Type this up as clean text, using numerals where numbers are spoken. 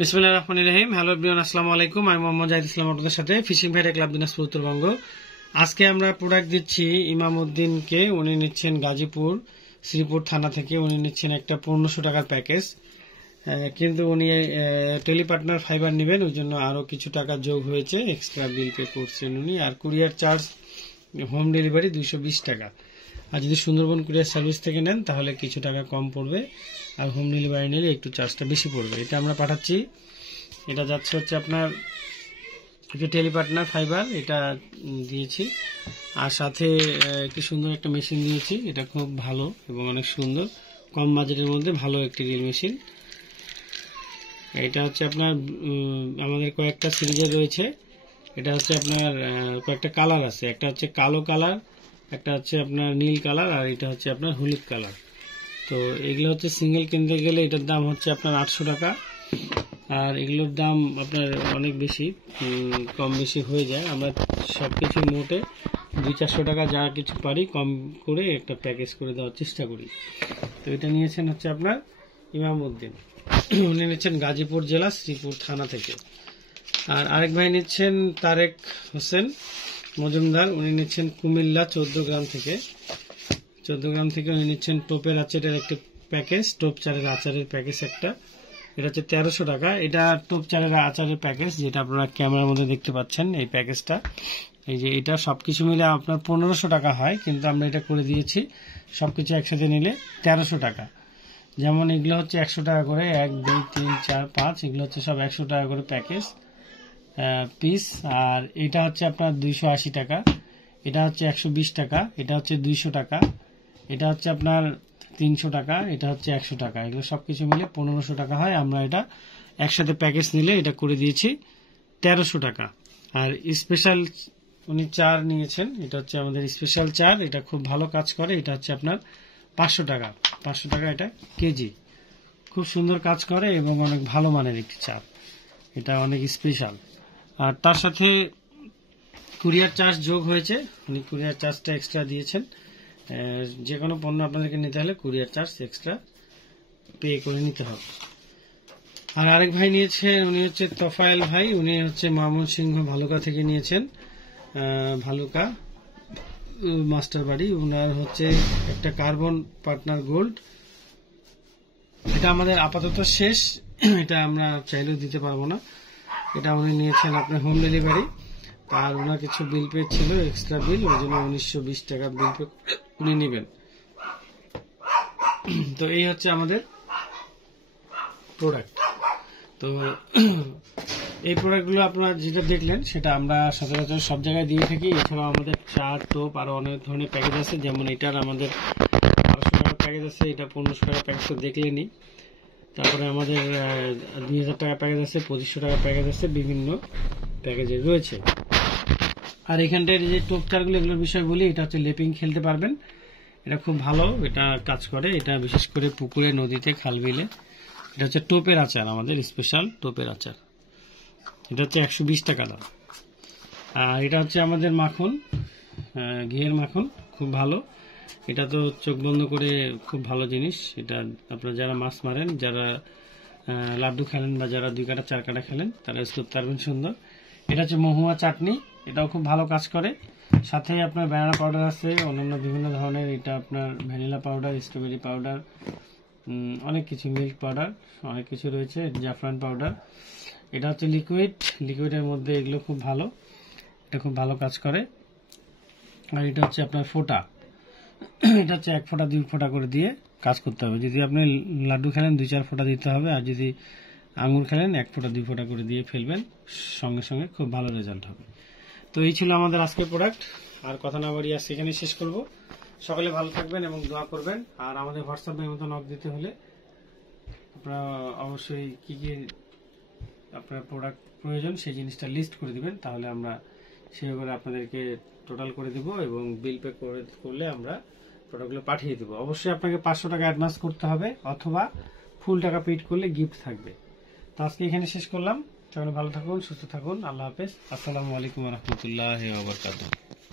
বিসমিল্লাহির রহমানির রহিম। Hello everyone, আসসালামু আলাইকুম। আমি মোহাম্মদ জাহিদ ইসলাম আপনাদের সাথে ফিশিং ভাইরা ক্লাব দিনাজপুর উত্তরবঙ্গ। আজকে আমরা প্রোডাক্ট দিচ্ছি ইমামউদ্দিনকে। উনি নিচ্ছেন গাজীপুর শ্রীপুর থানা থেকে। উনি নিচ্ছেন একটা 1500 টাকার প্যাকেজ, কিন্তু উনি টেলিপার্টনার ফাইবার নেবেন, ওই জন্য আরো কিছু টাকা যোগ হয়েছে, এক্সট্রা বিল পে করছেন উনি। আর কুরিয়ার চার্জ হোম ডেলিভারি 220 টাকা। আর যদি সুন্দরবন কুরিয়ার সার্ভিস থেকে নেন তাহলে কিছু টাকা কম পড়বে, আর হোম ডেলিভারি নিলে একটু চার্জটা বেশি পড়বে। এটা আমরা পাঠাচ্ছি। এটা যাচ্ছে হচ্ছে আপনার টেলিপার্টনার ফাইবার, এটা দিয়েছি। আর সাথে একটি সুন্দর একটা মেশিন দিয়েছি। এটা খুব ভালো এবং অনেক সুন্দর, কম বাজেটের মধ্যে ভালো একটি রিল মেশিন। এটা হচ্ছে আপনার আমাদের কয়েকটা সিরিজে রয়েছে। এটা হচ্ছে আপনার কয়েকটা কালার আছে। একটা হচ্ছে কালো কালার, একটা হচ্ছে আপনার নীল কালার, আর এটা হচ্ছে আপনার হলুদ কালার। তো এগুলো হচ্ছে সিঙ্গেল কিনতে গেলে এটার দাম হচ্ছে আপনার 800 টাকা। আর এগুলোর দাম আপনার অনেক বেশি, কম বেশি হয়ে যায়। আমরা সবকিছু মোটে 200-400 টাকা যা কিছু পারি কম করে একটা প্যাকেজ করে দেওয়ার চেষ্টা করি। তো এটা নিয়েছেন হচ্ছে আপনার ইমামউদ্দিন, উনি নিচ্ছেন গাজীপুর জেলা শ্রীপুর থানা থেকে। আর আরেক ভাই নিচ্ছেন তারেক হোসেন মজুমদার, উনি নিচ্ছেন কুমিল্লা 14 গ্রাম থেকে। 14 গ্রাম থেকে উনি নিচ্ছেন টোপের আচারের একটা প্যাকেজ, টোপ চারের আচারের প্যাকেজ একটা। এটা হচ্ছে 1300 টাকা। এটা টোপ চারের আচারের প্যাকেজ, যেটা আপনারা ক্যামেরার মধ্যে দেখতে পাচ্ছেন। এই প্যাকেজটা, এই যে এটা সবকিছু মিলে আপনার 1500 টাকা হয়, কিন্তু আমরা এটা করে দিয়েছি সবকিছু একসাথে নিলে 1300 টাকা। যেমন এগুলো হচ্ছে 100 টাকা করে, 1 2 3 4 5, এগুলো হচ্ছে সব 100 টাকা করে প্যাকেজ পিস। আর এটা হচ্ছে আপনার 280 টাকা, এটা হচ্ছে 120 টাকা, এটা হচ্ছে 200 টাকা, এটা হচ্ছে আপনার 300 টাকা, এটা হচ্ছে 100 টাকা। এগুলো সবকিছু মিলে 1500 টাকা হয়। আমরা এটা একসাথে প্যাকেজ নিলে এটা করে দিয়েছি 1300 টাকা। আর স্পেশাল উনি চার নিয়েছেন, এটা হচ্ছে আমাদের স্পেশাল চার, এটা খুব ভালো কাজ করে। এটা হচ্ছে আপনার 500 টাকা। 500 টাকা এটা কেজি, খুব সুন্দর কাজ করে এবং অনেক ভালো মানের একটি চাপ। এটা অনেক স্পেশাল। আর তার সাথে কুরিয়ার চার্জ যোগ হয়েছে, উনি কুরিয়ার চার্জটা এক্সট্রা দিয়েছেন। যে কোনো পণ্য আপনাদেরকে নিতে হলে কুরিয়ার চার্জ এক্সট্রা পে করে নিতে হবে। আর আরেক ভাই নিয়েছেন, উনি হচ্ছে তোফায়েল ভাই, উনি হচ্ছে ময়মনসিংহ ভালুকা থেকে নিয়েছেন। ভালুকা মাস্টার বাড়ি। ওনার হচ্ছে একটা কার্বন পার্টনার গোল্ড। এটা আমাদের আপাতত শেষ, এটা আমরা চাইলেও দিতে পারবো না। এটা উনি নিয়েছেন আপনার হোম ডেলিভারি। আর ওনার কিছু বিল পে ছিল, এক্সট্রা বিল, ওই জন্য 1920 টাকা বিল পে উনি নেবেন। তো এই হচ্ছে আমাদের প্রোডাক্ট। তো এই প্রোডাক্টগুলো আপনারা যেটা দেখলেন সেটা আমরা সচরাচর সব জায়গায় দিয়ে থাকি। এছাড়াও আমাদের চার টোপ আরো অনেক ধরনের প্যাকেজ আছে। যেমন এটার আমাদের 1200 টাকার প্যাকেজ আছে, এটা 1500 টাকার প্যাকেজ তো দেখলেনি। তারপরে আমাদের 2000 টাকার প্যাকেজ আছে, 2500 টাকার প্যাকেজ আছে, বিভিন্ন প্যাকেজে রয়েছে। আর এখানটায় যে টোপ চারগুলো, এগুলোর বিষয় বলি। এটা হচ্ছে লেপিং খেলতে পারবেন, এটা খুব ভালো, এটা কাজ করে। এটা বিশেষ করে পুকুরে, নদীতে, খালবিলে। এটা হচ্ছে টোপের আচার, আমাদের স্পেশাল টোপের আচার। এটা হচ্ছে 120 টাকা দাম। আর এটা হচ্ছে আমাদের মাখন, ঘিয়ের মাখন, খুব ভালো। এটা তো চোখ বন্ধ করে খুব ভালো জিনিস। এটা আপনারা যারা মাছ মারেন, যারা লাড্ডু খেলেন, বা যারা 2 কাটা 4 কাটা খেলেন, তারা ইউজ করতে পারবেন, সুন্দর। এটা হচ্ছে মহুয়া চাটনি, এটাও খুব ভালো কাজ করে। সাথে আপনার ব্যানানা পাউডার আছে, অন্যান্য বিভিন্ন ধরনের। এটা আপনার ভ্যানিলা পাউডার, স্ট্রবেরি পাউডার, অনেক কিছু, মিল্ক পাউডার, অনেক কিছু রয়েছে, জাফরান পাউডার। এটা হচ্ছে লিকুইড, লিকুইডের মধ্যে এগুলো খুব ভালো, এটা খুব ভালো কাজ করে। আর এটা হচ্ছে আপনার ফোঁটা, এটা হচ্ছে 1 ফোঁটা 2 ফোঁটা করে দিয়ে কাজ করতে হবে। যদি আপনি লাড্ডু খেলেন 2-4 ফোঁটা দিতে হবে, আর যদি আঙুর খেলেন 1 ফোঁটা 2 ফোঁটা করে দিয়ে ফেলবেন, সঙ্গে সঙ্গে খুব ভালো রেজাল্ট হবে। তো এই ছিল আমাদের আজকের প্রোডাক্ট। আর কথা না বাড়িয়ে আজকে এখানে শেষ করব। সকলে ভালো থাকবেন এবং দোয়া করবেন। আর আমাদের হোয়াটসঅ্যাপের মতো নক দিতে হলে আপনারা অবশ্যই কি কি আপনার প্রোডাক্ট প্রয়োজন সেই জিনিসটা লিস্ট করে দিবেন, তাহলে আমরা সেভাবে আপনাদেরকে টোটাল করে দিব এবং বিল পে করলে আমরা প্রোডাক্টগুলো পাঠিয়ে দেবো। অবশ্যই আপনাকে 500 টাকা অ্যাডভান্স করতে হবে, অথবা ফুল টাকা পেড করলে গিফট থাকবে। তো আজকে এখানে শেষ করলাম। সকলে ভালো থাকুন, সুস্থ থাকুন। আল্লাহ হাফেজ। আসসালামু আলাইকুম ওয়া রাহমাতুল্লাহি ওয়া বারাকাতুহু।